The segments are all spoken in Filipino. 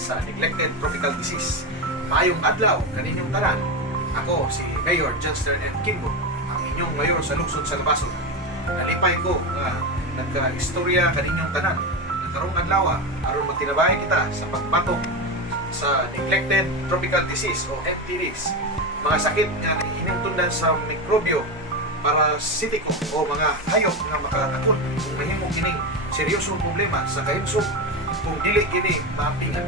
sa neglected tropical disease. Maayong adlaw kaninyong tanan. Ako si Mayor Johnston N. Kimbo, ang inyong mayor sa lungsod sa Labason. Nalipay ko nga nagka-istorya kaninyong tanan. Karong adlaw aron magtinabay kita sa pagbatok sa neglected tropical disease o NTDs, mga sakit nga hinimtundan sa mikrobyo, parasitiko o mga hayop nga makatakot kung mahimo kining seryosong problema sa kahimsog kung dili kini maapingan.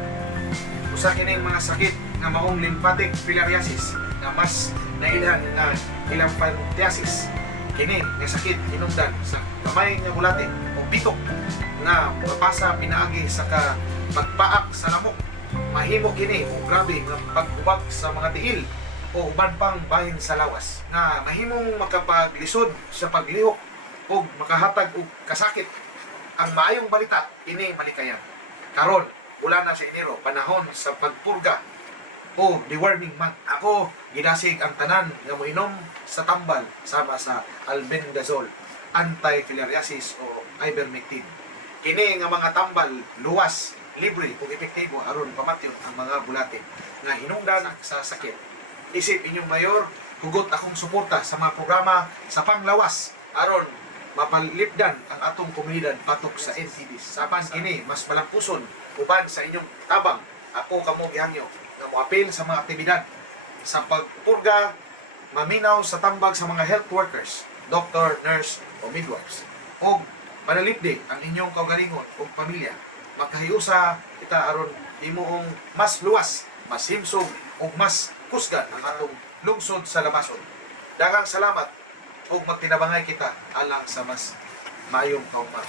Usa kining mga sakit nga maong lymphatic filariasis nga mas nailan nga elephantiasis. Kini nga sakit hinungdan sa gamay nga bulate o bitok nga mapasa pinaagi sa pagpaak sa lamok. Mahimo kini o grabe nga paghubag sa mga tiil o uban pang bahin sa lawas nga mahimong makapaglisod sa paglihok o makahatag og kasakit. Ang maayong balita ini malikayan. Karon wala na sa Enero, panahon sa pagpurga o deworming month. Ako gidasig ang tanan nga moinom sa tambal sama sa albendazole, anti-filariasis o ivermectin. Kini nga mga tambal luwas, libre ug epektibo aron pamatyon ang mga bulate nga hinungdan sa sakit. Isip inyong mayor, hugot akong suporta sa mga programa sa panglawas aron mapalipdan ang atong komunidad patok sa NTDs. Sapan kini mas malampuson uban sa inyong tabang. Ako kamo gihangyo nga moapil sa mga aktibidad sa pagpurga, maminaw sa tambag sa mga health workers, doctor, nurse o midwives. Og panalipdi ang inyong kaugalingon o pamilya. Magkahiusa kita aron himuong mas luwas, mas himsog o mas kusgan ang atong lungsod sa Labason. Daghang salamat ug magtinabangay kita alang sa mas maayong kauman.